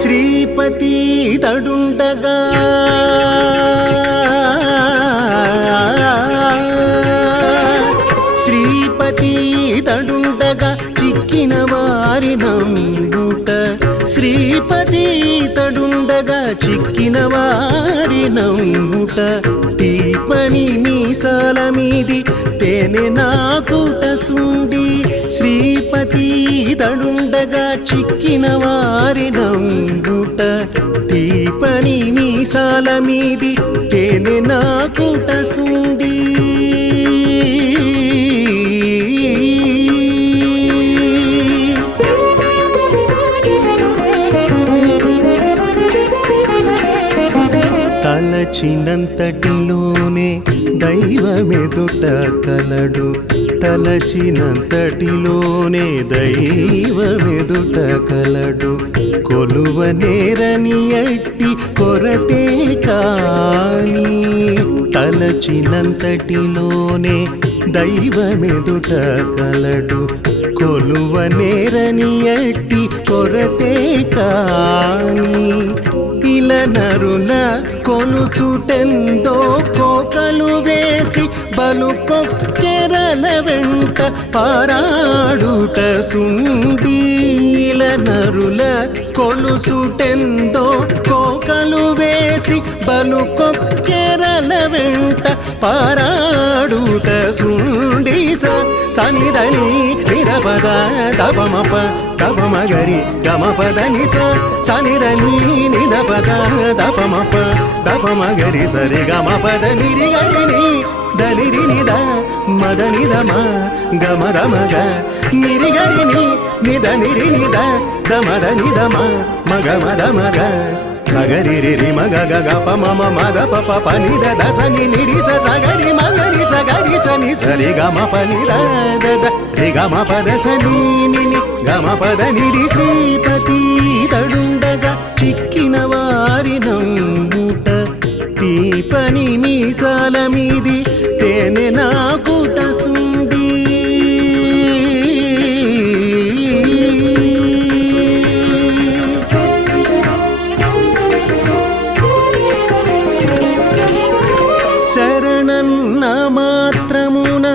శ్రీపతి తడుండగా శ్రీపతి తడుండగా చిక్కిన వారి నంబుట శ్రీపతి తడుండగా చిక్కిన వారి నంబుట తీపని మీసాల మీది తేనె నాకుట సుండి శ్రీపతి తడుండగా చిక్కిన వారి నంబుట తీపని మీసాల మీది తేనె నాకుట సుండి తలచినంతటిలోనే దైవమెదుట కలడు తలచినంతటిలోనే దైవమెదుట కలడు కొలువనేరని అట్టి కొరతే కాని తలచినంతటిలోనే దైవమెదుట కలడు కొలువనేరని అట్టి కొరతే కాని ఇలనరుల కొలుచుటెందో కోకలు వేసి బలుకొక్కెరల వెంట పారాడుట సుండి ఇలనరుల కొలుచుటెందో కోకలు వేసి బలుకొక్కెరల వెంట పారాడుట సుండి సనిదని నిరపద దపమప దపమగరి గమపదని సనిదని నిదపద దపమప దపమగరి సరి గమపద నిరిగరిని దనిరి నిద మదనిదమ గమరమగ నిరిగరిని నిద నిరి నిద దమద నిదమ మగమదమగ సగరి మగ గప మమ మద పప పని దసని నిరిస సగరి మగరి సగరి సని సరి గమ పని దద రి గమ పద సని నిని గమ పద నిరి శ్రీపతి తడుండగా చిక్కిన వారి నంబుట తీపని మీసాల మీది తేనె నాకుట సుండి శరణన్న మాత్రమున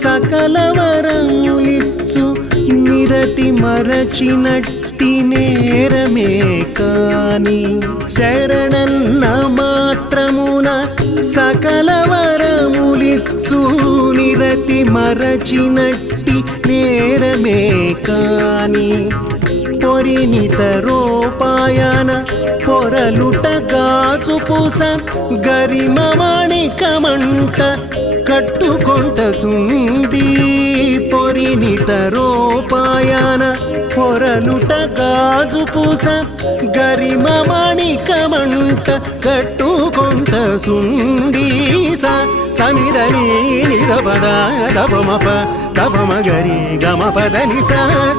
సకల వరములిచ్చు నిరతి మరచినట్టి నేరమే కాని శరణన్న మాత్రమున సకల వరములిచ్చు నిరతి మరచినట్టి నేరమే కాని పొరినిత రూపాయన పొరలుట గాజు పూస గరిమమణికమంట కట్టుకొంట సుంది పొరినిత రూపాయన పొరలుట గాజు పూస గరిమమణికమంట కట్టుకొంట సుంది సనిదని నిదపద దపమప దపమగరి గమపదని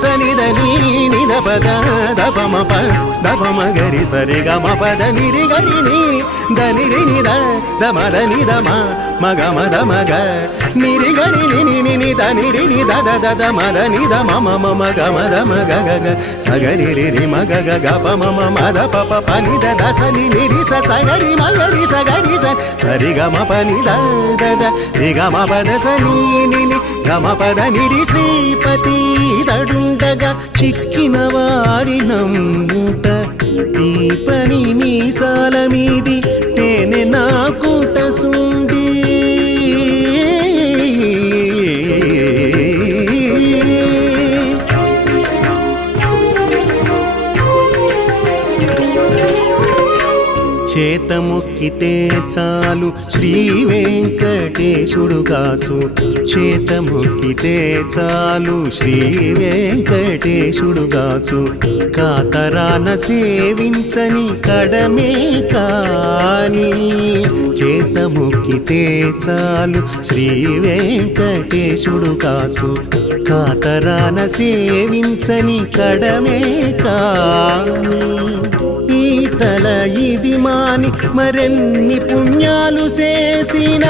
సనిదని నిదపద దపమప దపమగరి సరి గమపద నిరిగరిని దనిరి నిద దమద నిదమ మగమద మగ నిరిగరిని నిని దనిరి నిద దద మద నిద మమ మమ గమద మగ గగ సగరి రి మగ గప మమ మద పప పని దసని నిరి సగరి మగరి సగరి సరి గమ పని దద రి గమ పద సని నిని గమ పద నిరి శ్రీపతి తడుండగా చిక్కిన వారి నంబుట తీపని మీసాల మీది తేనె నాకుట సుండి చేతముక్కితే చాలు శ్రీ వెంకటేశుడు కాచు చేతముక్కితే చాలు శ్రీ వెంకటేశుడు కాచు కాతరాన సేవించని కడమే కాని చేతముక్కితే చాలు శ్రీ వెంకటేశుడు కాచు కాతరాన సేవించని కడమే కాని తల ఇది మాని మరెన్ని పుణ్యాలు చేసిన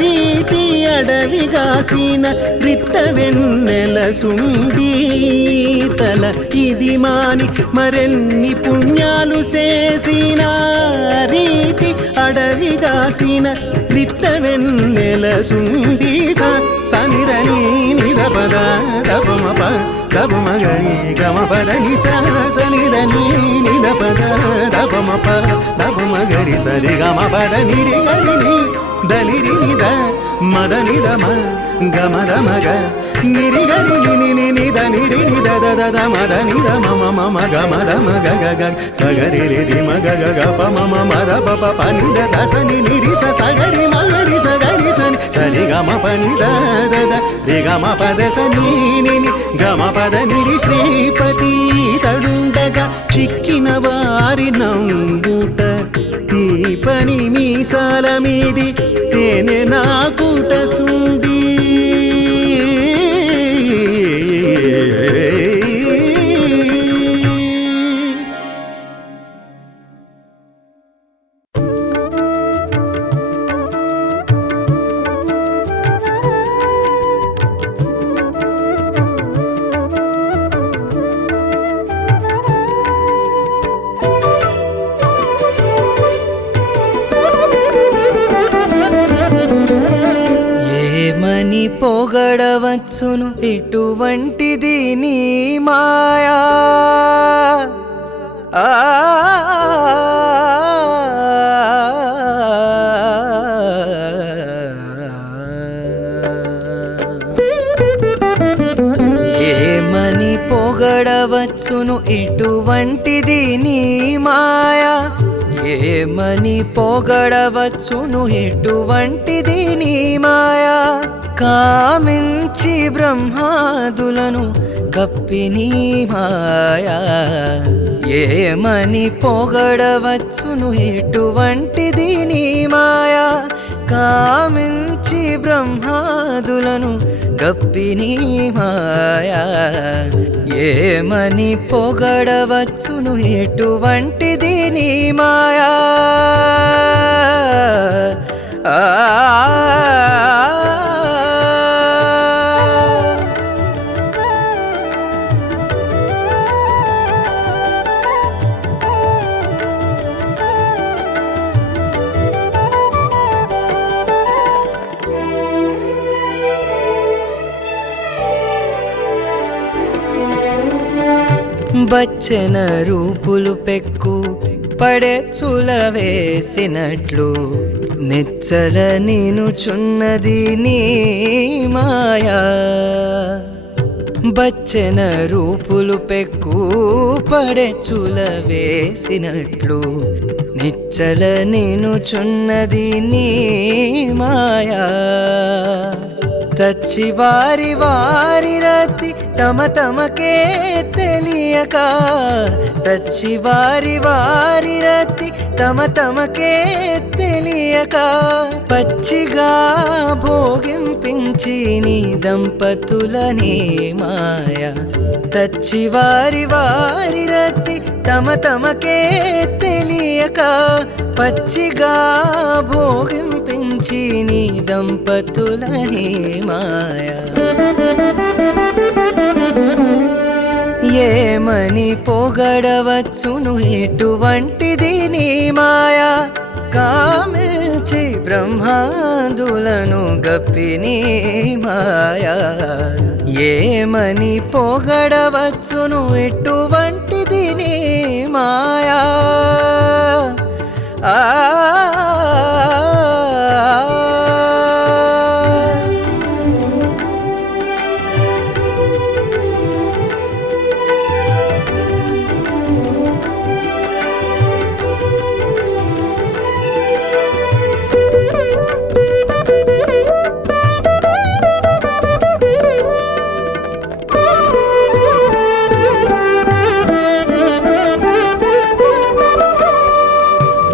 రీతి అడవిగాసిన రిత్త వెన్నెల సుండి తల ఇది మాని మరెన్ని పుణ్యాలు చేసిన రీతి అడవిగాసిన రిత్త వెన్నెల సుండి సనిదని నిదపద దపమప దపమగరి గమపదని సనిదని నిదపద దపమప దపమగరి సరి గమపద నిరి గరిని దనిరి నిద మద నిదమ గమద మగ నిరి గరి నిద నిరి నిద దద మద నిద మమ మమ గమద మగ గగ సగరి రి మగ గగ పమ మద పప పనిద దసని నిరి సగరి మగరి సగరి సని సరి గమ పని దద రి గమ పద సని నిని గమ పద నిరి శ్రీపతి తడుండగా చిక్కిన వారి నంబుట తీపని మీసాల మీది తేనె నాకుట సుండి పొగడవచ్చును ఇటువంటిది నీ మాయా ఏమని పొగడవచ్చును ఇటువంటిది నీ మాయా ఏమని పొగడవచ్చును ఎటువంటిది నీ మాయా కామించి బ్రహ్మాదులను కప్పి నీ మాయా ఏమని పొగడవచ్చును ఎటువంటిది నీ మాయా కామించి బ్రహ్మాదులను కప్పి నీ మాయా ఏమని పొగడవచ్చును ఎటువంటిది నీ మాయా బచ్చన రూపులు పెక్కు పడెచ్చుల వేసినట్లు నిచ్చల నినుచున్నది నీ మాయా బచ్చన రూపులు పెక్కు పడెచ్చుల వేసినట్లు నిచ్చల నినుచున్నది నీ మాయా తచ్చి వారి వారి రతి తమ తమకే తెలియక తచ్చి వారి వారి రతి తమ తమకే తెలియక పచ్చిగా భోగింపించి నీ దంపతులనే మాయా తచ్చి వారి వారి రతి తమ తమకే తెలియక పచ్చిగా భోగింపించి నీ దంపతులనే మాయా ఏమని పొగడవచ్చును ఎటువంటిది నీ మాయా కామించి బ్రహ్మాదులను గప్పి నీ మాయా ఏమని పొగడవచ్చును ఎటువంటిది నీ మాయా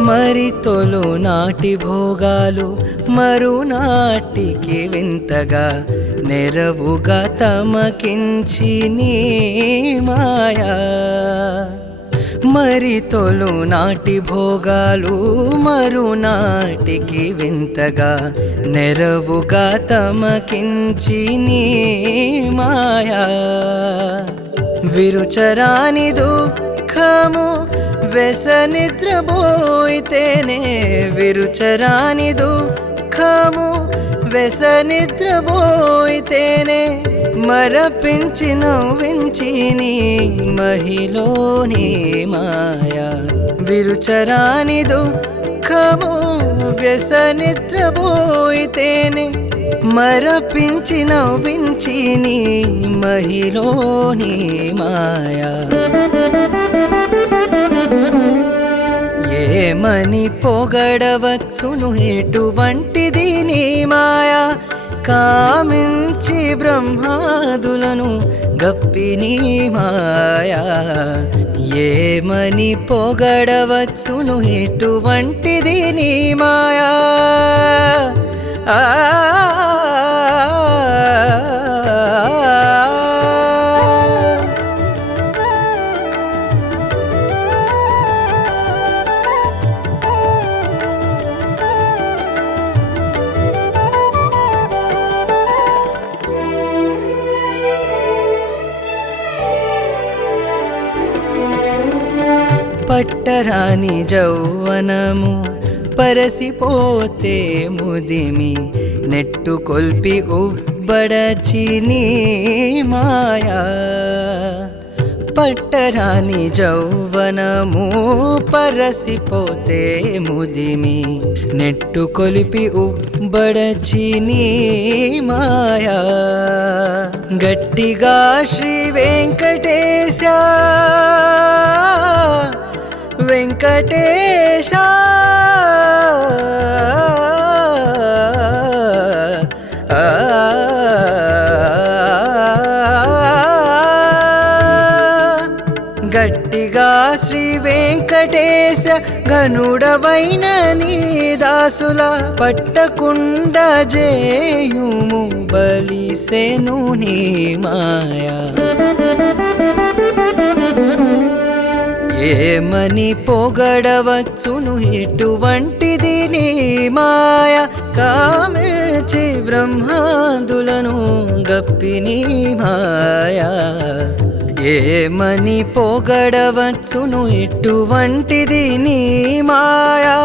మరి తొలు నాటి భోగాలు మరునాటికి వింతగా నెరవుగా తమకించి నీ మాయా మరి తొలునాటి భోగాలు మరునాటికి వింతగా నెరవుగా తమకించి నీ మాయా విరుచరాని దుఃఖము వెసనిద్రబోయితేనే విరుచరాని దుఃఖము వెసనిద్రబోయితేనే మరపించి నవ్వించి నీ మహిలోని మాయా విరుచరాని దుఃఖము వ్యసనిద్రబోయితేనే మరపించి నవ్వించి నీ మహిలోని మాయా ఏమని పొగడవచ్చును ఎటువంటిది నీ మాయా కామించి బ్రహ్మాదులను గప్పి నీ మాయా ఏమని పొగడవచ్చును ఎటువంటిది నీ మాయా పట్టరాని జౌవనము పరసిపోతే ముదిమి నెట్టు కొల్పి ఉబ్బడచి నీ మాయా పట్టరాని జౌవనము పరసిపోతే ముదిమి నెట్టు కొలిపి ఉబ్బడచి నీ మాయా గట్టిగా శ్రీ వెంకటేశ వెంకటేశ గట్టిగా శ్రీ వెంకటేశ గనుడవైన నీ దాసుల పట్టకుండ జేయుము బలిసెను నీ మాయా ఏమని పొగడవచ్చును ఎటువంటిది నీ మాయ కామించి బ్రహ్మాదులను గప్పి నీ మాయా ఏమని పొగడవచ్చును ఎటువంటిది నీ మాయా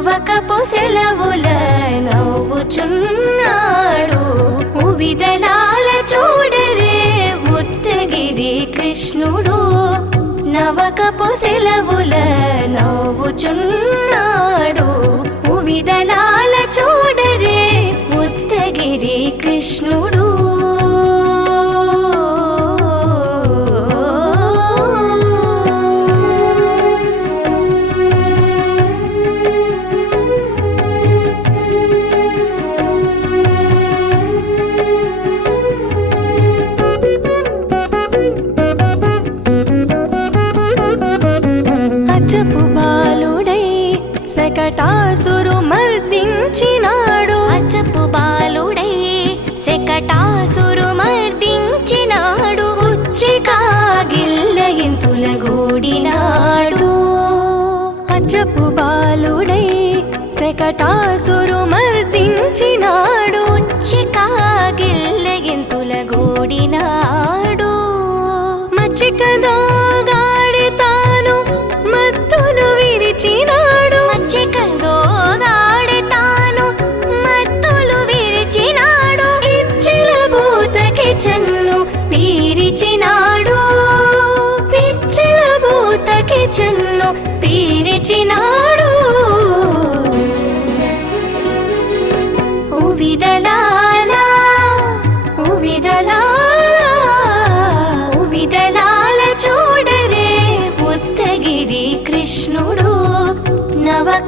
నవకపు సెలవుల నవ్వుచున్నాడు ఉవిదలాల చూడరే ఉత్తగిరి కృష్ణుడు నవకపు సెలవుల నవ్వుచున్నాడు ఉవిదలాల చూడరే ఉత్తగిరి కృష్ణుడు శకటాసురు మర్దించినాడు అచ్చపు బాలుడై శకటాసురు మర్దించినాడు ఉచ్చికా గిల్లయింతుల గూడినాడు అచ్చపు బాలుడై శకటాసురు మర్దించినాడు ఉచ్చికా గిల్లయింతుల గూడినాడు మచ్చికదో గాడి తాను మత్తులు విరిచినాడు మచ్చికదో గాడి తాను మత్తులు విరిచినాడు ఇచ్చిల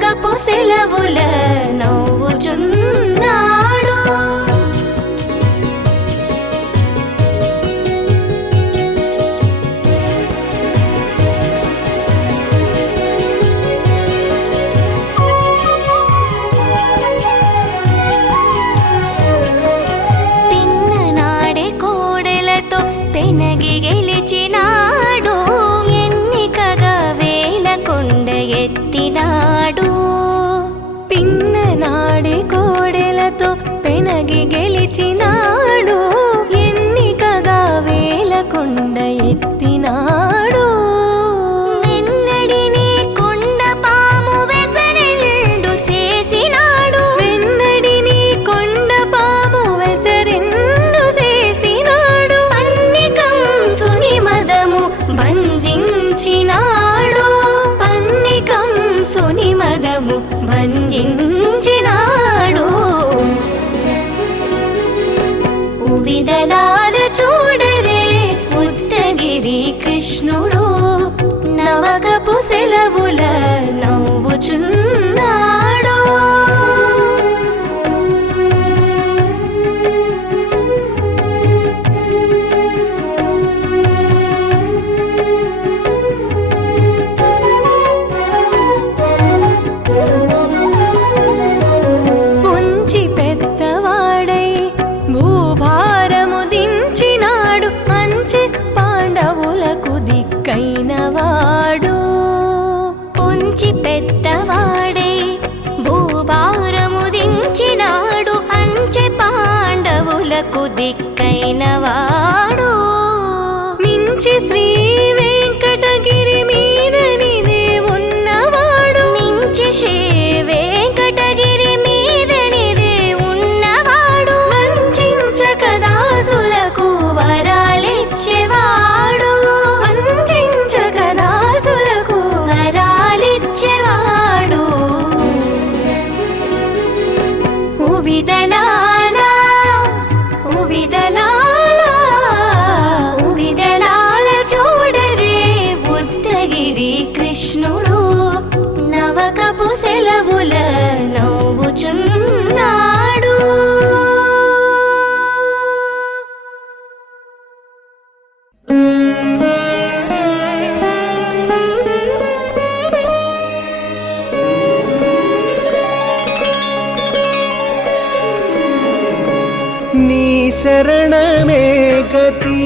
నవకపు సెలవుల నవ్వుచున్నాడు. పిన్ననాడే కోడెలతో పెనగి గెలిచినాడు. ఎన్నికగా వేలకొండ ఎత్తినాడు. పిన్ననాడే కోడెలతో పెనగి గెలిచినాడు. ఎన్నికగా వేలకొండ ఎత్తినాడు. వెన్నడిని కొండ పాము వెసరెండు చేసినాడు. వెన్నడిని కొండ పాము వెసరెండు చేసినాడు. పన్నికం సుని మదము భంజించినాడు. పన్నికం సుని మదము భంజించినాడు. ఉవిదలాల చూడరే ఉత్తగిరి కృష్ణుడు. నవకపు సెలవుల నవ్వుచున్నాడు. పుంచి పెద్దవాడై భూభారము దించినాడు. మంచి పాండవులకు దిక్కైనవాడు. పుంచి పెద్దవాడై భూభారము దించినాడు. అంచె పాండవులకు దిక్కైనవాడు. మించి శ్రీ వెంకటగిరి మీదనిదే ఉన్నవాడు. మించి శ్రీ వెంకటగిరి మీదనిదే ఉన్నవాడు. వంచించక దాసులకు వరాలిచ్చేవాడు. వంచించక దాసులకు వరాలిచ్చేవాడు. ఉవిదలాలా ఉవిదలాలా ఉవిదలాల చూడరే ఉత్తగిరి కృష్ణుడు. నవకపు సెలవుల నవ్వుచున్నాడు. నీ శరణమే గతి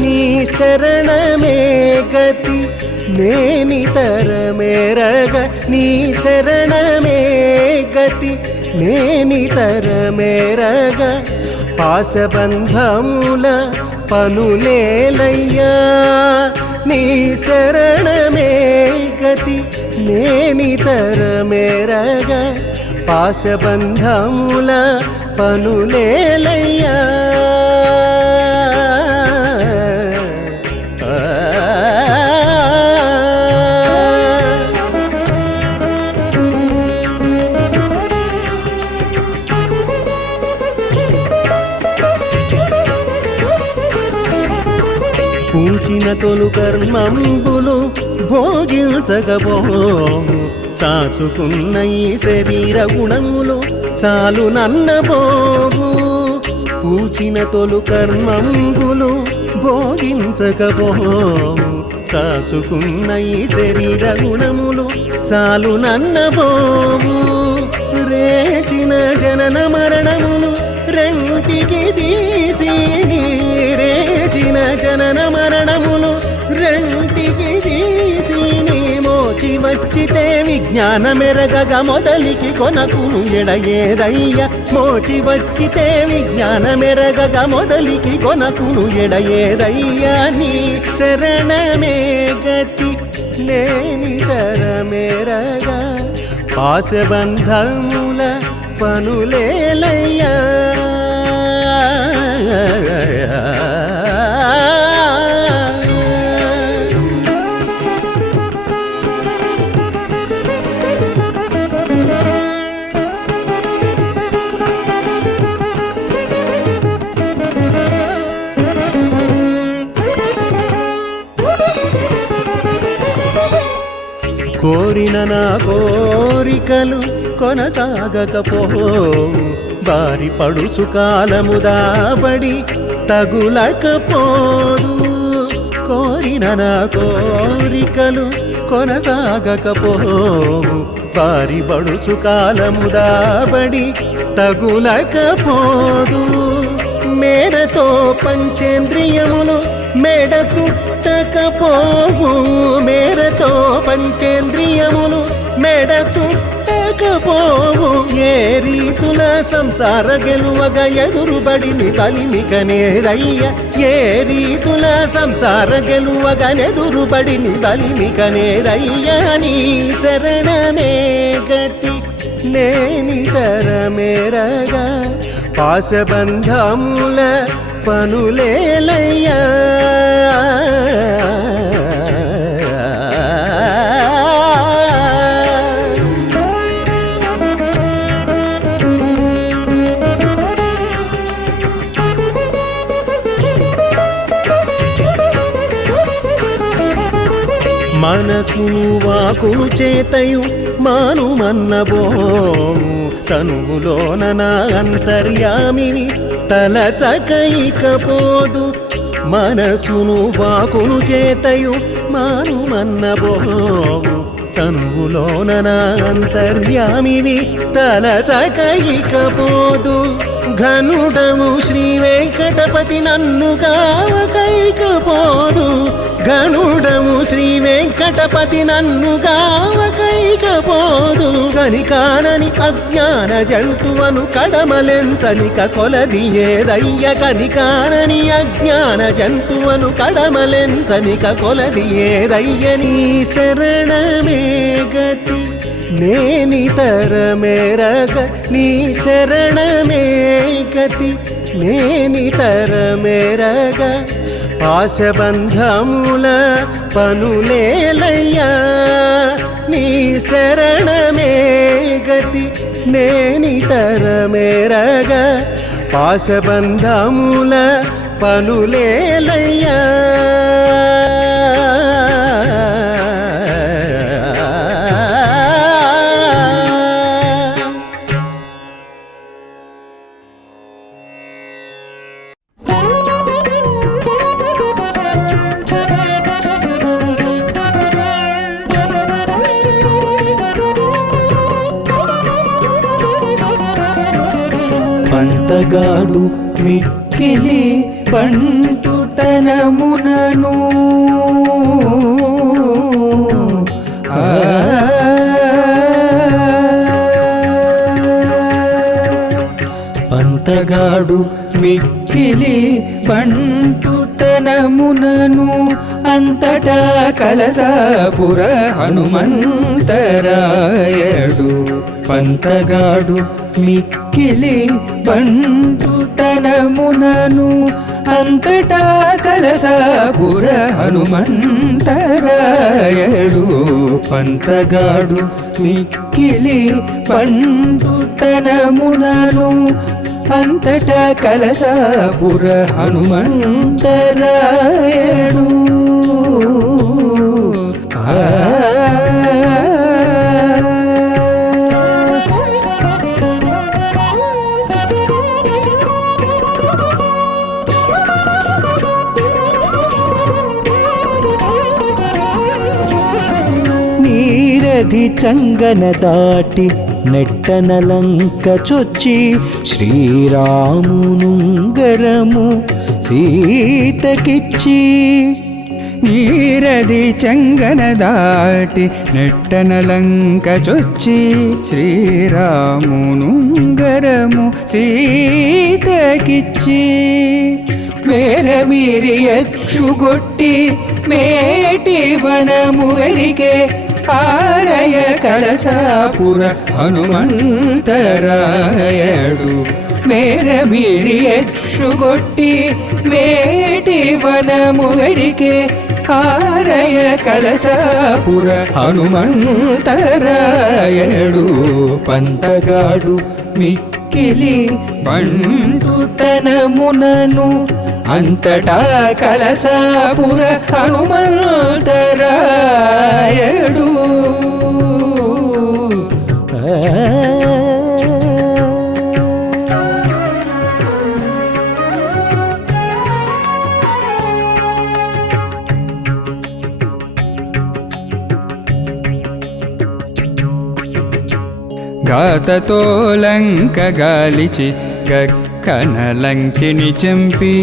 నీ శరణమే గతి నేనితర మేరగ. నీ శరణమే గతి నేనితర మేరగ. పాశబంధముల పనులేలయ్యా. నీ శరణమే గతి నేనితర మేరగ. పాశబంధముల పనులేలయ్యా. పూచిన తొలు కర్మంబులు భోగించగబోము. చాచుకున్న ఈ శరీర గుణములు చాలు నన్నబోవు. పూచిన తొలు కర్మంబులు భోగించగబోము. చాచుకున్న ఈ శరీర గుణములు చాలు నన్నబోవు. రేచిన జనన మరణములు రెంటికి తీసి రేచిన జనన మరణములు రెంటికి తీసి మోచి వచ్చితే విజ్ఞాన మెరగగ మొదలికి కొనకును ఎడయేదయ్య. మోచి వచ్చితే విజ్ఞాన మెరగగ మొదలికి కొనకును ఎడయేదయ్య. నీ శరణమే గతి లేనితర మెరగ. పాశబంధముల పనులేలయ్యా. కోరిన నా కోరికలు కొనసాగకపోవు బారి పడుచు కాలము దాబడి తగులకపోదు కోరిన నా కోరికలు కొనసాగకపోవు బారి పడుచు కాలము దాబడి తగులకపోదు మేరతో పంచేంద్రియములు మెడ చుట్టకపోవు మేరతో పంచేంద్రియములు మెడ చుట్టకపోవు ఏ రీతుల సంసార గెలువగ ఎదురుబడిని బలిమికనేదయ్య ఏ రీతుల సంసార గెలువగ ఎదురుబడిని బలిమికనేదయ్య నీ శరణమే గతి లేనితరమేరగా పాశబంధముల పనులేలయ్యా మనసును వాకును చేతయు మానుమన్నబోము తనువులోన నా అంతర్యామిని తలచకైకపోదు మనసును వాకును చేతయు మానుమన్నబోము తనువులోన నా అంతర్యామిని తలచకైకపోదు ఘనుడము శ్రీ వెంకటపతి నన్ను గావకైకపోదు ఘనుడము శ్రీ వెంకటపతి నన్ను గావకైకపోదు కనికానని అజ్ఞాన జంతువను కడమలెంచనిక కొలది ఏదయ్య కనికానని అజ్ఞాన జంతువను కడమలెంచనిక కొలది ఏదయ్య నీ శరణమే గతి నేనితరమేరగ నీ శరణమే గతి నేనితరమేరగ పాశబంధముల పనులేలయ్యా నీ శరణమే గతి నేనితరమేరగ పాశబంధముల పనులేలయ్యా పంతగాడు మిక్కిలి పంటుతనమునను పంతగాడు మిక్కిలి పంటుతనమునను అంతటా కలసాపుర హనుమంతరాయడు పంతగాడు మిక్కిలి పంటుతనమునను అంతటా కలసాపుర హనుమంతరాయడు పంతగాడు మిక్కిలి పంటుతనమునను అంతటా కలసాపుర హనుమంతరాయడు నీరధి చంగన దాటి నెట్టనలంక చొచ్చి శ్రీరామునుంగరము సీతకిచ్చి నీరది చంగన దాటి నెట్టనలంక చొచ్చి శ్రీరామునుంగరము సీతకిచ్చి మేరమీరి యక్షుగొట్టి మేటి వనము వెరికే ఆరయ కలసాపుర హనుమంతరాయడు మేరమీరి యక్షుగొట్టి మేటి వనము వెరికే ఆరయ కలసాపుర హనుమంతరాయడు పంతగాడు మిక్కిలి బంటుతనమునను అంతటా కలసాపుర హనుమంతరాయడు. ఘాతతో లంక గాలిచి గక్కన లంకిని చంపి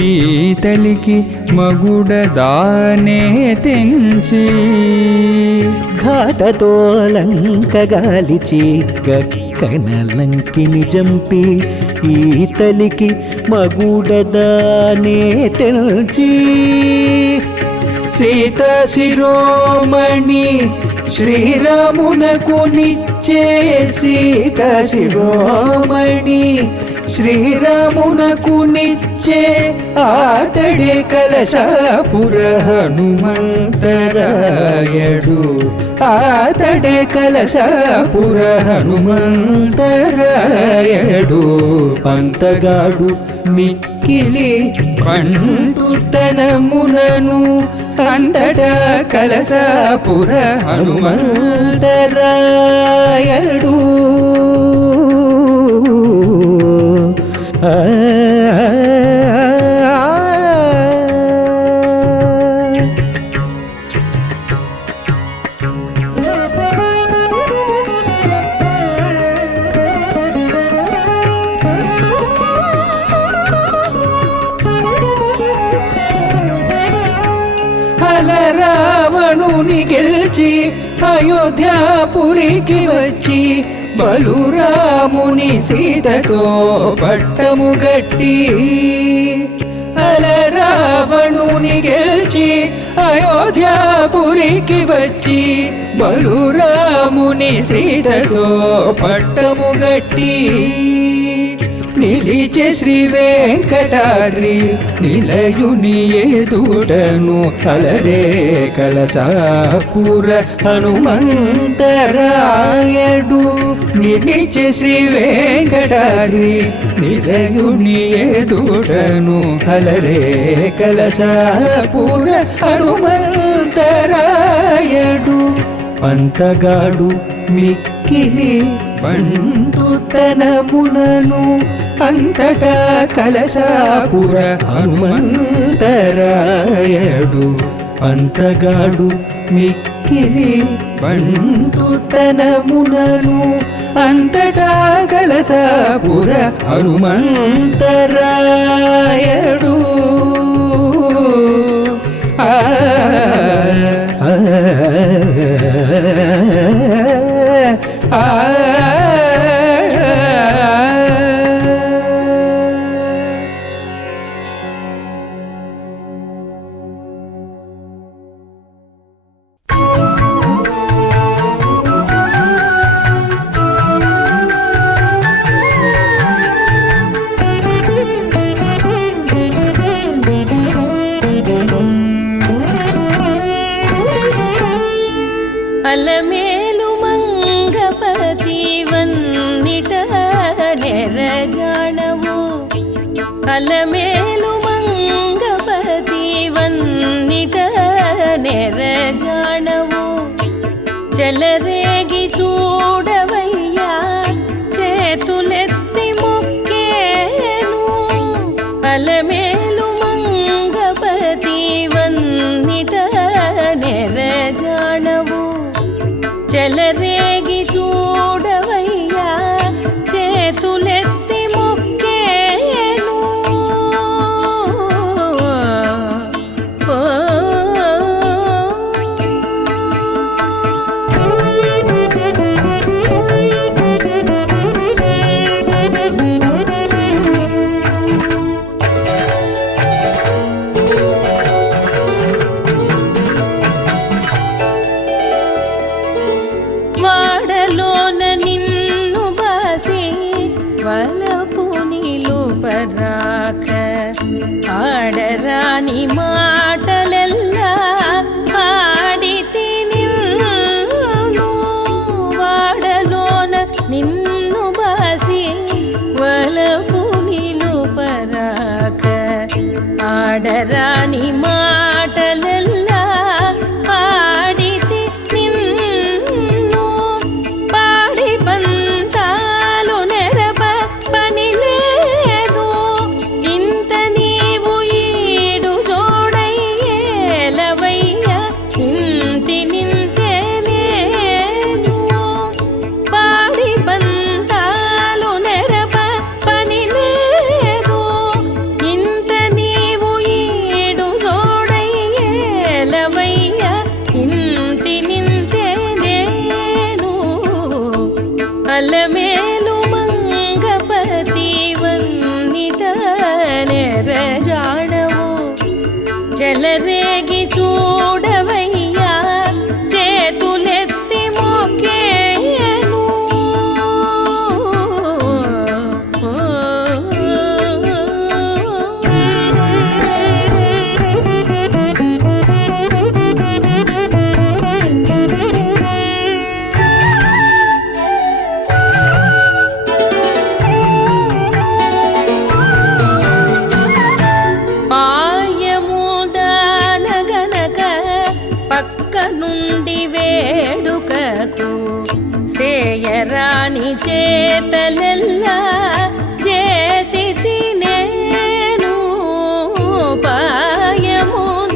ఈతలికి మగుడ దానే తెంచి. ఘాతతో లంక గాలిచి గక్కన లంకిని జంపి ఈతలికి మగుడదానే తెల్చి. సీతా శిరోమణి శ్రీరామునకు నిచ్చే. సీతా శిరోమణి శ్రీరామునకు నిచ్చే. ఆతడే కలశాపుర హనుమంతరాయడు. ఆతడే కలశాపుర హనుమంతరాయడు. పంతగాడు మిక్కిలి బంటుతనమునను అంతటా కలశాపుర హనుమంతరాయడు. రావణుని గెలిచి అయోధ్యాపురికి వచ్చి బలురాముని సీతతో పట్టము గట్టి. రావణుని గెలిచి అయోధ్యాపురికి వచ్చి బలురాముని సీతతో పట్టము గట్టి. నిలిచే శ్రీ వెంకటాద్రి నిలయుని ఎదుటను అలరే కలసాపుర హనుమంతరాయడు. నిలిచే శ్రీ వెంకటాద్రి నిలయుని ఎదుటను అలరే కలసాపుర హనుమంతరాయడు. పంతగాడు మిక్కిలి బంటుతనమునను అంతటా కలశాపుర హనుమంతరాయడు. పంతగాడు మిక్కిలి బంటుతనమునను అంతటా కలశాపుర హనుమంతరాయడు. ఆడరాని మాటలెల్లా ఆడితి నిన్ను పాడి పంతాలు నెరప పని లేదు ఇంత నీవు ఈడు జోడయ్యేలవయ్య ఇంతి నింతే నేను పాడి పంతాలు నెరప పని లేదు ఇంత నీవు ఈడు జోడయ్యేలవయ్య ఇంతి నింతే నేను అలమేలు మంగపతి వన్నిట నెరజాడవు చెలరేగి చూడవయ్యా చేతులెత్తి మొక్కేను పాయముదానగనక పక్క నుండి వేడుకకు సేయరాని చేతలెల్లా చేసితి నేను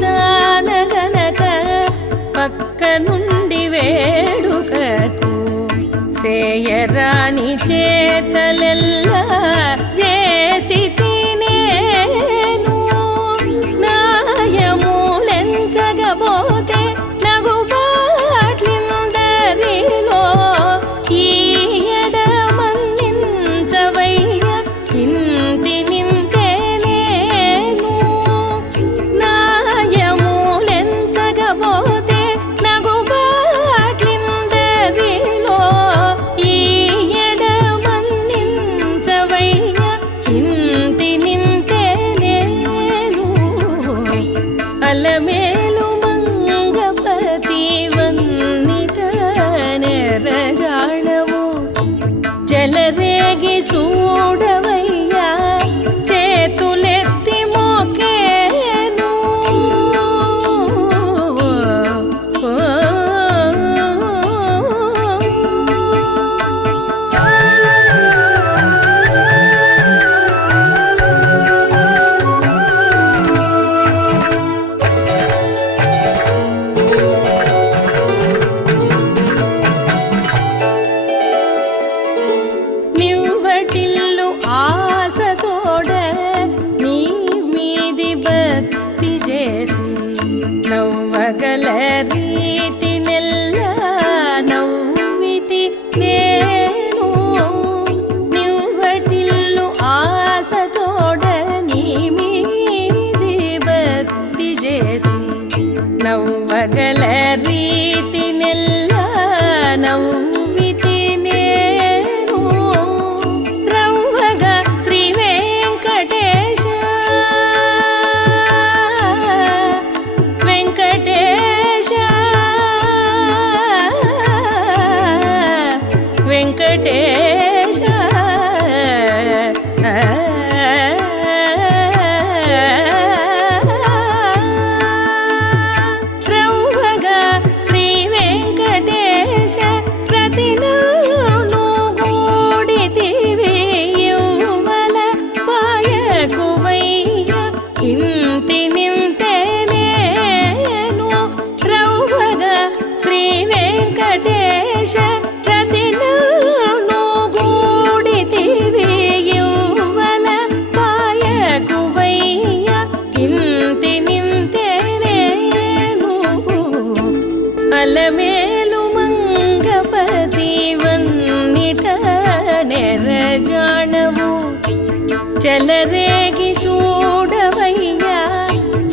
పాయముదానగనక పక్క నుండి వేడుకకు సేయరాని చేతలెల్లా చేసితి నేను నాయములెంచగబోతే నగుబాట్లిందరిలో ఈ ఎడమన్నించవయ్య ఇంతి నింతే నేను నాయములెంచగబోతే నగుబాట్లిందరిలో ఈ ఎడమన్నించవయ్య ఇంతి నింతే నేను అలమేలు మంగపతి వన్నిట నెరజాడవు చెలరేగి చూడవయ్యా చేతులెత్తి మొక్కేను నివ్వటిల్లు ఆశతోడ నీ మీది భక్తి చేసి నవ్వగల రీతి నెల్లా నవ్వితి నేను నివ్వటిల్లు ఆశతోడ నీ మీది భక్తి చేసి నవ్వగల రీతి నెల్లా నవ్వితి నేను రవ్వగా శ్రీ వెంకటేశ వెంకటేశ వెంకటేశ రవ్వగా శ్రీ వెంకటేశ ప్రతినను గూడితివి యువల పాయకువయ్య ఇంతి నింతే నేను రవ్వగా శ్రీ వెంకటేశ ప్రతినను గూడితివి యువల పాయకువయ్య ఇంతి నింతే నేను అలమేలు మంగపతి వన్నిట నెరజాడవు చెలరేగి చూడవయ్యా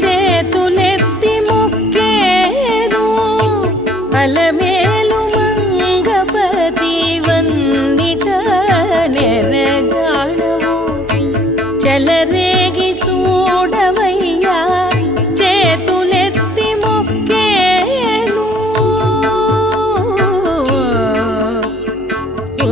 చేతులెత్తి మొక్కేను అలమేలు మంగపతి వన్నిట నెరజాడవు చెలరేగి చూడవయ్యా చేతులెత్తి మొక్కేను ఓ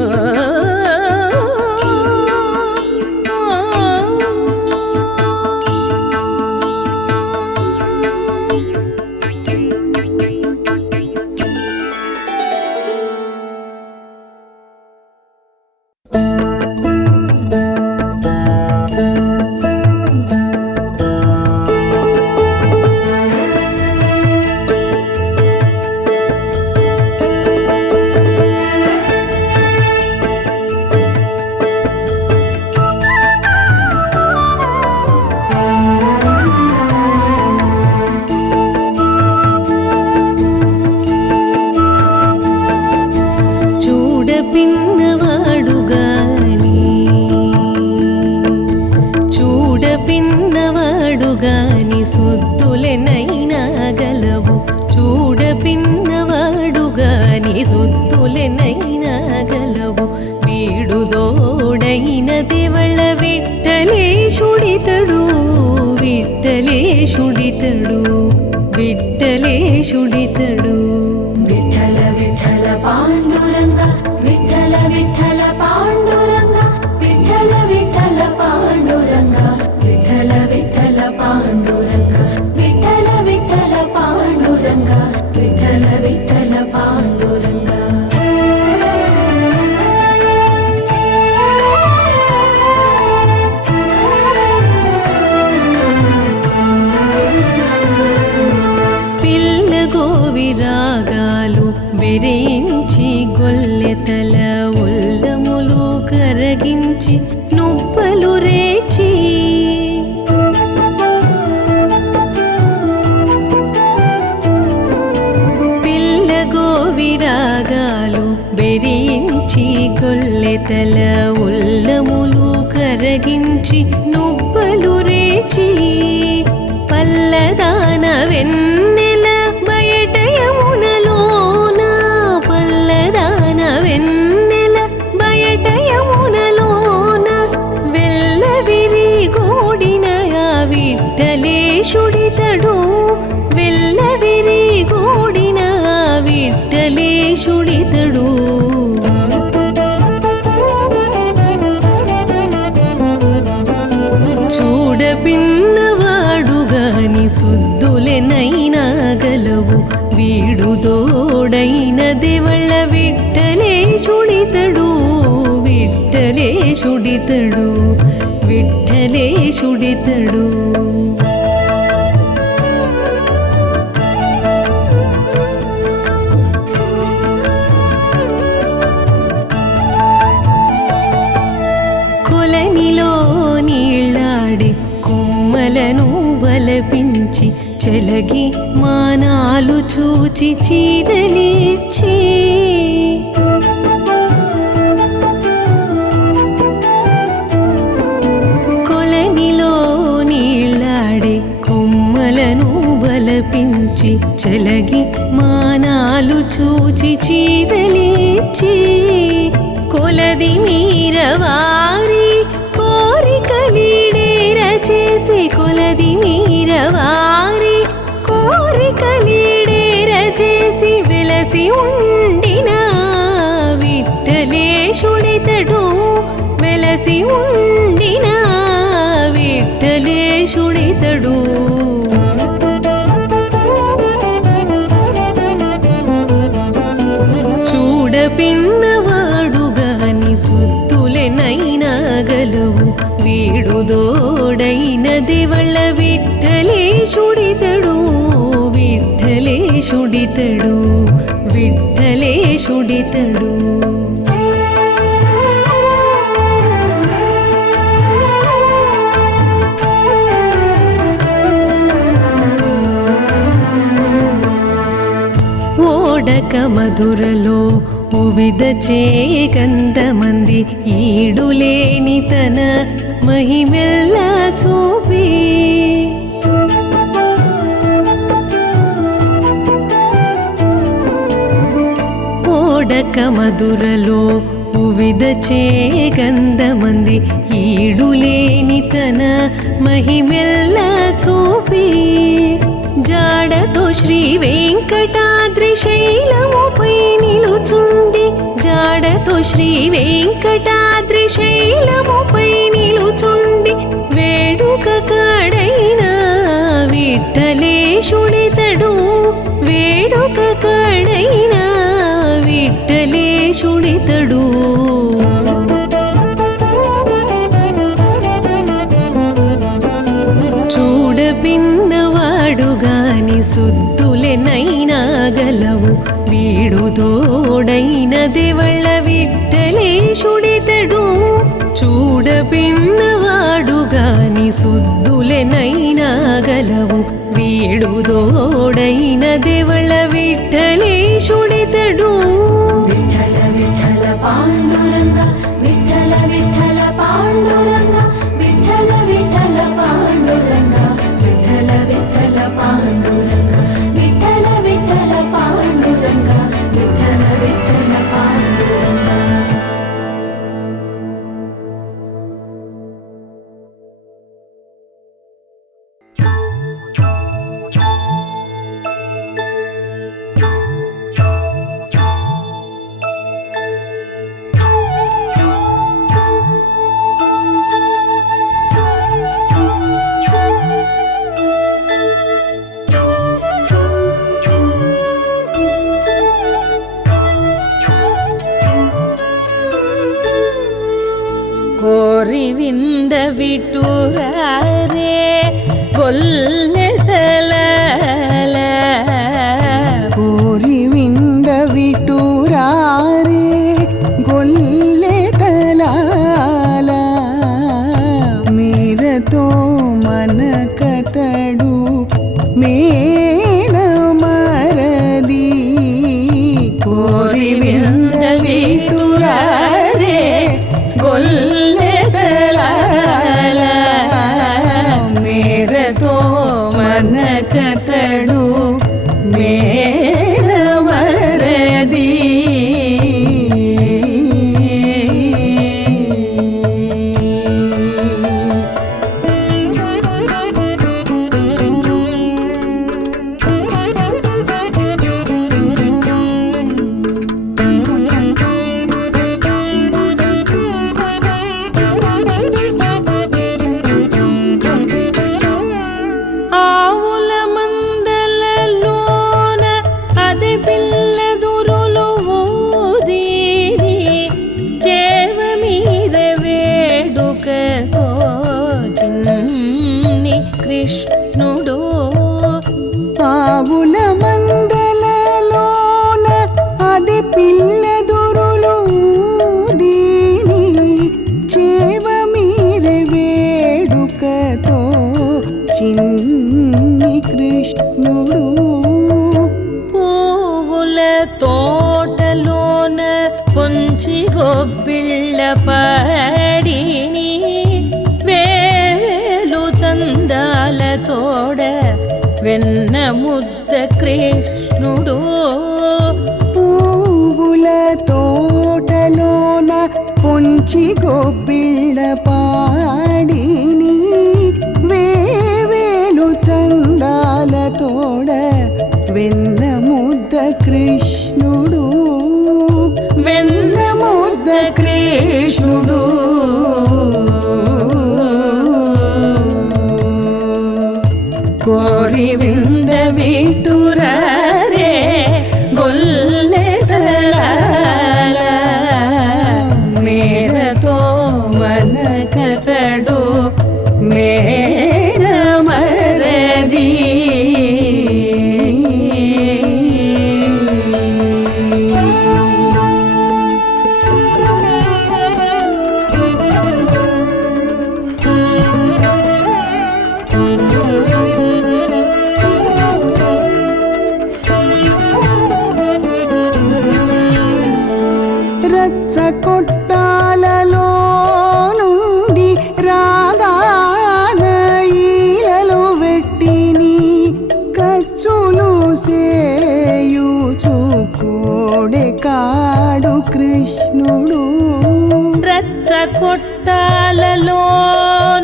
సుద్దులెనైనా గలవు చూడపిన్నవాడుగాని సుద్దులెనైనా గలవు వీడుదోడైన దేవళ్ళ విఠలేశుడితడు విఠలేశుడితడు విఠలేశుడితడు విఠల విఠల పాండురంగ విఠల విఠల పాండురంగ విఠల విఠల పాండురంగ విఠల విఠల పాండురంగ విఠల విఠల పాండురంగ విఠల విఠల పాండురంగ రాగాలు బెరించి గొల్లెతల ఉల్లములు కరగించి నువ్వలు రేచి పిల్లగోవి రాగాలు బెరించి గొల్లెతల ఉల్లములు కరగించి నువ్వలు రేచి పల్లదాన వెన్నెల బయటయమునలోన పల్లదాన వెన్నెల బయటయమునలోన వెల్లవిరి గోడిన విఠలేశుడితడు వెల్లవిరి గోడిన విఠలేశుడితడు చూడపిన్నవాడుగాని సుద్దులెనైనా గలవు వీడుదోడైన దేవళ్ళ విఠలేశుడితడు విఠలేశుడితడు విఠలేశుడితడు కొలనిలో నీళ్ళాడి కొమ్మలను బలపించి చెలగి మానాలు చూచి చీరలిచ్చి కొలనిలో నీళ్ళాడి కొమ్మలను బలపించి చెలగి మానాలు చూచి చీరలిచ్చి కొలది మీరవారి కోరికలీడేర చేసి కొలది మీరవారి కోరికలీడేర చేసి వెలసి ఉండిన విఠలేశుడితడు వెలసి ఉండిన విఠలేశుడితడు చూడపిన్నవాడుగాని సుద్దులెనైనా గలవు వీడుదోడైన దేవళ్ళ విఠలేశుడితడు విఠలేశుడితడు విఠలేశుడితడు ఓడక మధురలో ఉవిద చేగంధమంది ఈడులేని తన మహిమెల్లా చూపి ఓడక మధురలో ఉవిద చేగంధమంది ఈడులేని తన మహిమెల్లా చూపి జాడతో శ్రీ వెంకటాద్రి శైలముపై నిలుచుండి జాడతో శ్రీ వెంకటాద్రి శైలముపై నిలుచుండి వేడుక కాడైన విఠలేశుడితడు వేడుక కాడైన విఠలేశుడితడు చూడపిన్నవాడుగాని సుద్దులెనైనా గలవు వీడుదోడైన దేవళ్ళ విఠలేశుడితడు చూడపిన్నవాడుగాని సుద్దులెనైనా గలవు వీడుదోడైన దేవళ్ళ విఠలేశుడితడు విఠల విఠల పాండురంగ విఠల విఠల పాండురంగ విఠల విఠల పాండురంగ విఠల విఠల పాండురంగ మనకతడు మేర మరది ఆవుల మందలలోన అది పిల్లదురులు ఊదిని చేవ మీద వేడుకతో చిన్ని కృష్ణుడు ఆవుల మందలలోన అది పిల్లదురులు దీని చేవ మీర వేడుకతో చిన్ని కృష్ణుడు పువ్వుల తోటలోన కొంచి గొబ్బిళ్ళ పాడిని వేలు చందాల తోడ వెన్న ముద్ద కృష్ణుడు పువ్వుల తోటలోన పొంచి గొబ్బిళ్ళ పాడిని వేవేలు చందాల తోడ వెన్న ముద్ద కృష్ణుడు వెన్న ముద్ద కృష్ణుడు కోరి వింద విటురే గొల్లెదలాల మేరతో మనకతడు మేర మరది రచ్చ కొట్టాలలో నుండి రాగాన ఈలలో వెట్టిని కచ్చులు సేయుచు కోడె కాడు కృష్ణుడు రచ్చ కొట్టాలలో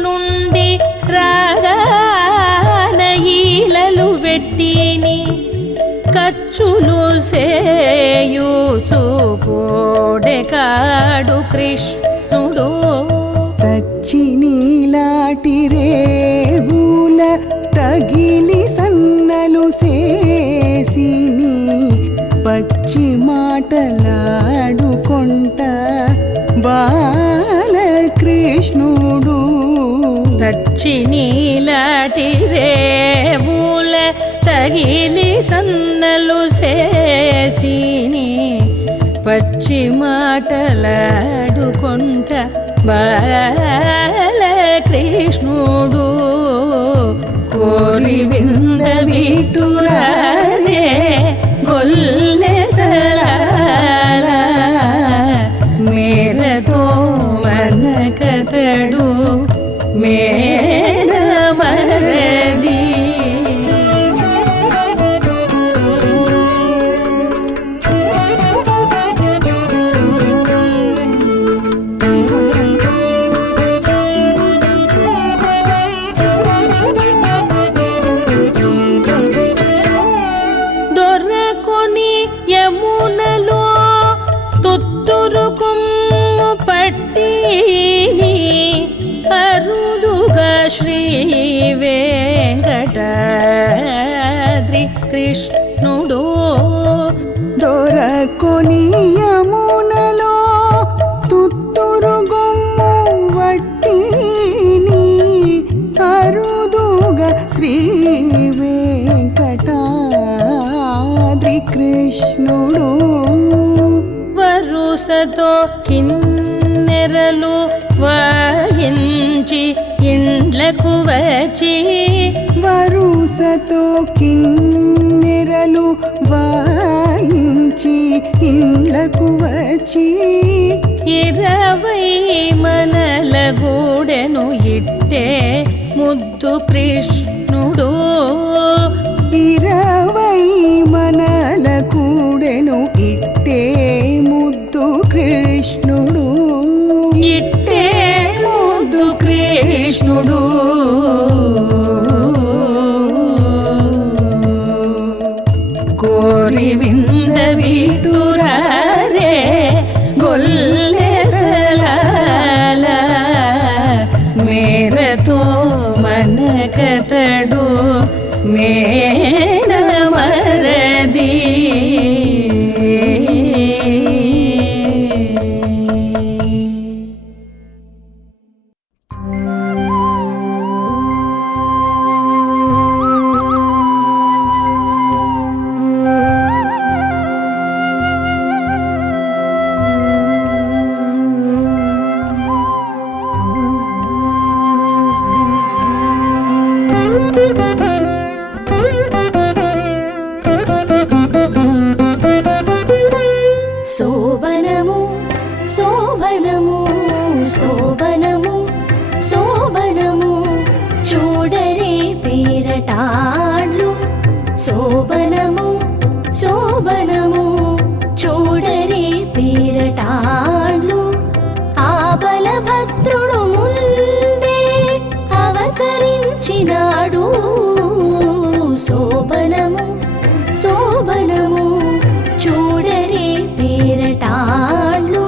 నుండి రాగాన ఈలలు వెట్టిని కచ్చులు సేయుచు కోడెకాడు కృష్ణుడు తచ్చి నీలాటి రేవుల తగిలి సన్నలు చేసిని పచ్చి మాటలాడుకొంట బాలకృష్ణుడు తచ్చి నీలాటి రేవుల తగిలి సన్నలు చేసిని పచ్చి మాటలాడుకొంట బాలకృష్ణుడు కోరి వింద విటురే గొల్లెదలాల మేరతో మనకతడు మేర మరది దొరకొని యమునలో తుత్తురు కొమ్ము పట్టిని అరుదుగా శ్రీ వెంకటాద్రి కృష్ణుడు దొరకొని యమునలో తుత్తురు గొమ్ము వట్టిని అరుదుగా శ్రీ వెంకటాద్రి కృష్ణుడు వరుసతో కిన్నెరలు వాయించి ఇండ్లకు వచ్చి వరుసతో కిన్నెరలు వాయించి ఇండ్లకు వచ్చి 20 మనల గూడెను ఇట్టే ముద్దు కృష్ణుడు పేరటాళ్ళు శోభనము శోభనము చూడరే పేరటాళ్ళు ఆ బలభద్రుడు ముందే అవతరించినాడు శోభనము శోభనము చూడరే పేరటాళ్ళు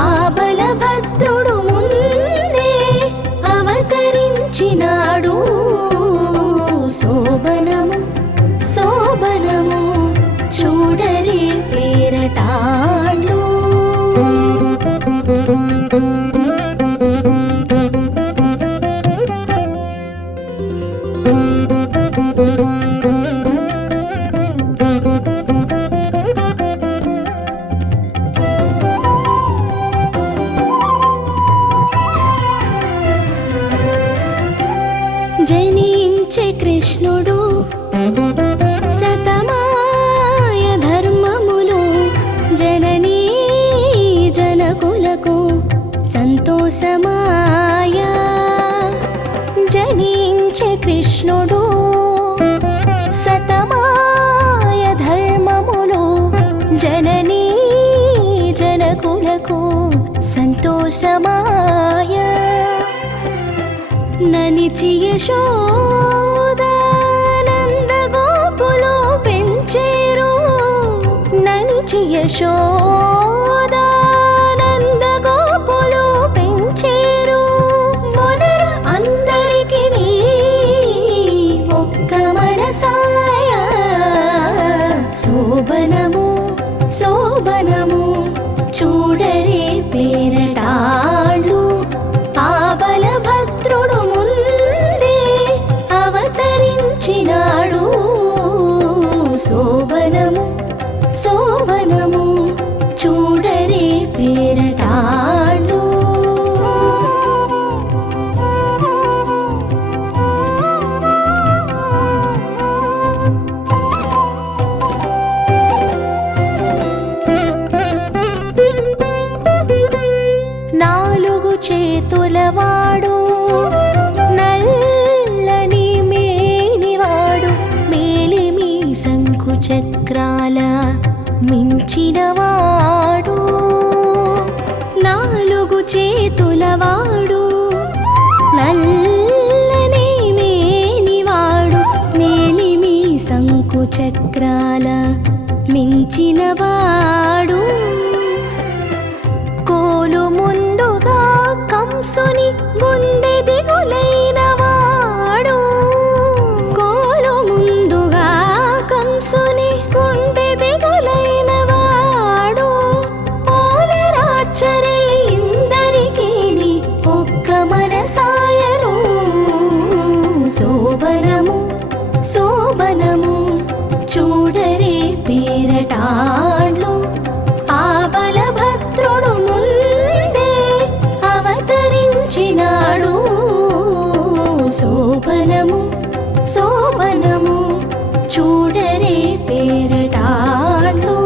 ఆ బలభద్రుడు ముందే అవతరించినాడు శోభనము శోభనము చూడరే పేరటాళ్ళు జనించే కృష్ణుడు శతమాయ ధర్మములు జననీ జనకులకు సంతోషమాయ జనించే కృష్ణుడు శతమాయ ధర్మములు జననీ జనకులకు సంతోషమాయ ననిచి యశోదానంద గోపులు పెంచేరు ననిచి యశోదానంద గోపులు పెంచేరు మొదర అందరికి ఒక్క మనసాయ శోభనము శోభనము చూడరే పేరటాళ్ళు ఆ బలభద్రుడు ముందే అవతరించినాడు శోభనము శోభనము చూడరే పేరటాళ్ళు నాలుగు చేతులవాడు నల్లని మేనివాడు మేలిమి శంఖు చక్రాల మించినవాడు నాలుగు చేతులవాడు నల్లని మేనివాడు మేలిమి శంఖు చక్రాల మించినవాడు కోలు ముందుగా కంసుని గుండె దిగులైన వాడు కోలు ముందుగా కంసుని గుండె దిగులైన వాడు ఓలరాచరే ఇందరికీ ఒక్క మనసాయను శోభనము శోభనము చూడరే పేరటాళ్ళు ఆ బలభద్రుడు ముందే అవతరించినాడు శోభనము శోభనము చూడరే పేరటాళ్ళు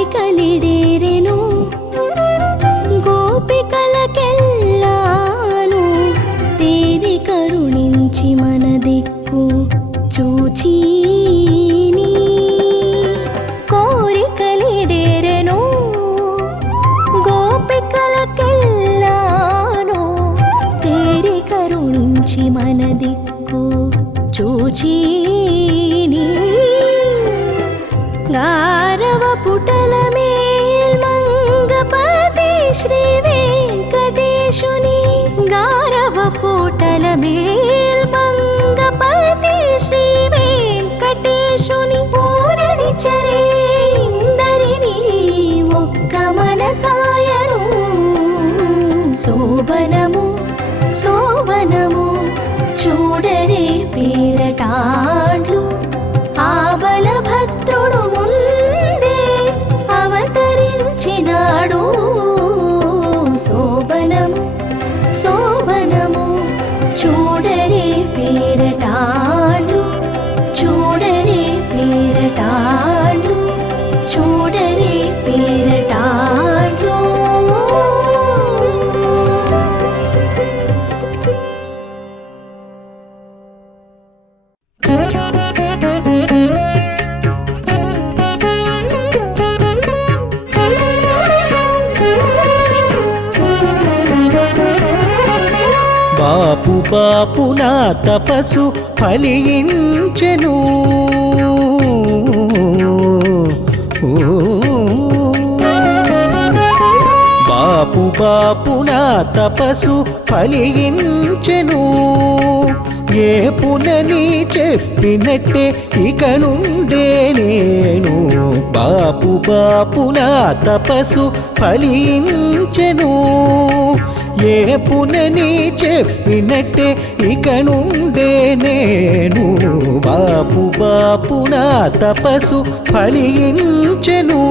కోరికలిడేరెను గోపికలకెల్లాను తేరి కరుణించి మన దిక్కు చూచీని కోరికలిడేరెను గోపికలకెల్లాను తేరి కరుణించి మన దిక్కు చూచీని గారవ పుటల మేల్మంగపతి శ్రీ వెంకటేశుని గారవ పుటల మేల్మంగపతి శ్రీ వెంకటేశుని పూరణి చరే ఇందరిని ఒక్క మనసాయను శోభనము శోభనము చూడరే పేరటాళ్ళు ఆ బలభద్రుడు ముందే అవతరించినాడు శోభనము శోభనము చూడరే పేరటాళ్ళు బాపు నా తపసు ఫలించెను బాపు నా తపసు ఫలించెను ఏ పునని చెప్పినట్టే ఇక నుండే నేను బాపు నా తపసు ఫలించెను ఏ పునని చెప్పినట్టే ఇక నుండే నేను బాపు నా తపసు ఫలించెను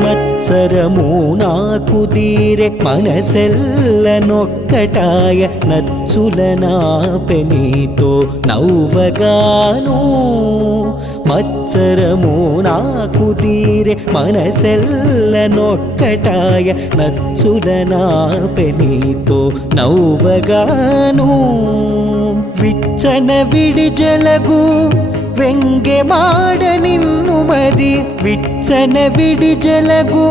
మత్సరము నాకు తీరే మనసెల్ల నొక్కటాయ నచ్చుల నాపె నీతో నవ్వగాను మత్సరము నాకు తీరే మనసెల్ల నొక్కటాయ నచ్చుల నాపె నీతో నవ్వగాను విచ్చన విడి జలగు వెంగే మాడ నిన్ను మరి విచ్చన విడి జలగు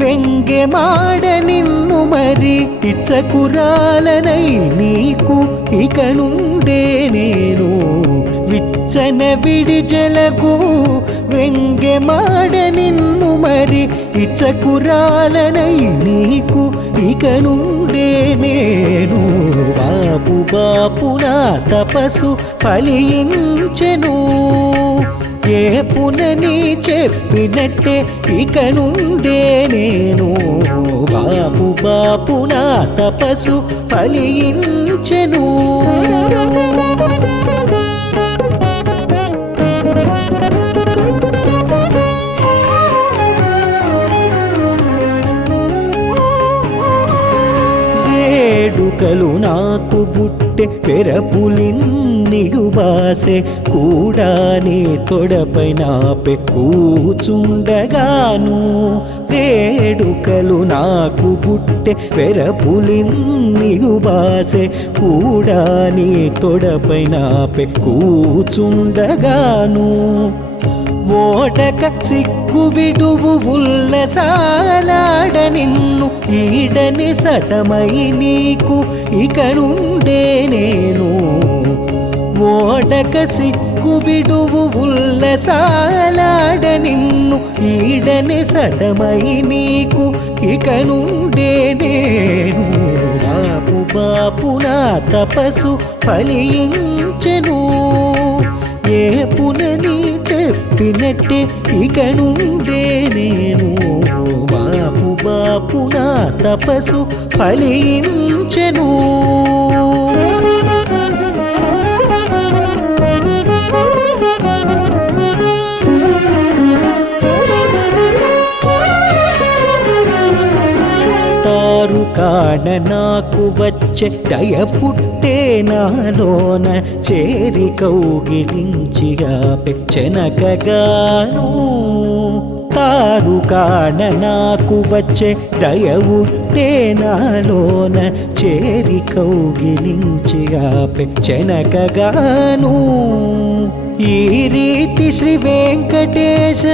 వెంగే మాడ నిన్ను మరి ఇచ్చకురాలనై నీకు ఇక నుండే నేను విచ్చన విడి జలగు వెంగే మాడ నిన్ను మరి ఇచ్చకురాలనై నీకు ఇక నుండే నేను బాపు నా తపసు ఫలించెను ఏ పునని చెప్పినట్టే ఇక నుండే నేను బాపు నా తపసు ఫలించెను వేడుకలు నాకు బుట్టె పెరపులిన్నిగుబాసే కూడా నీ తొడపై నాపే కూచుండగాను వేడుకలు నాకు బుట్టె పెరపులిన్నిగుబాసే కూడా నీ తొడపై నాపే కూచుండగాను ఓటక సిక్కు విడువు ఉల్లసాలాడ నిన్ను ఈడని సతమై నీకు ఇక నుండే నేను ఓటక సిక్కు విడువు ఉల్లసాలాడ నిన్ను ఈడని సతమై నీకు ఇక నుండే నేను బాపు నా తపసు ఫలించెను ఏ పునని చెప్పినట్టే ఇక నుండే నేను బాపు నా తపసు ఫలించెను కాడ నాకు వచ్చే దయ పుట్టే నాలోన చేరి కౌగిలించిగా పెచ్చనకగాను తారు కాడ నాకు వచ్చే దయ పుట్టే నాలోన చేరి కౌగిలించిగా పెచ్చనకగాను ఈ రీతి శ్రీ వెంకటేశ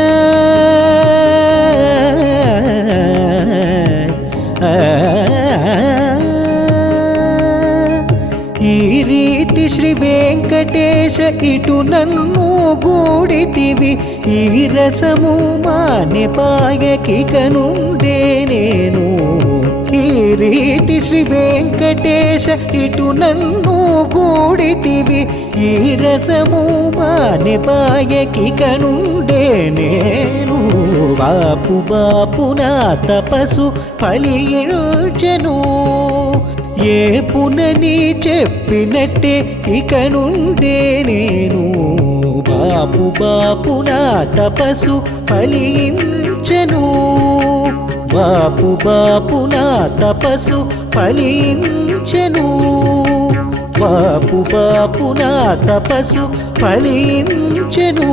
ఈ రీతి శ్రీ వెంకటేశ ఇటు నన్ను గూడితివి ఈ రసము మానే పాయకిక నుండే నేను ఈ రీతి శ్రీ వెంకటేశ ఇటు నన్ను గూడితివి ఈ రసము మానే పాయకిక నుండే నేను బాపు నా తపసు ఫలించెను ఏ పునని చెప్పినట్టే ఇక నుండే నేను బాపు నా తపసు ఫలించెను బాపు నా తపసు ఫలించెను బాపు నా తపసు ఫలించెను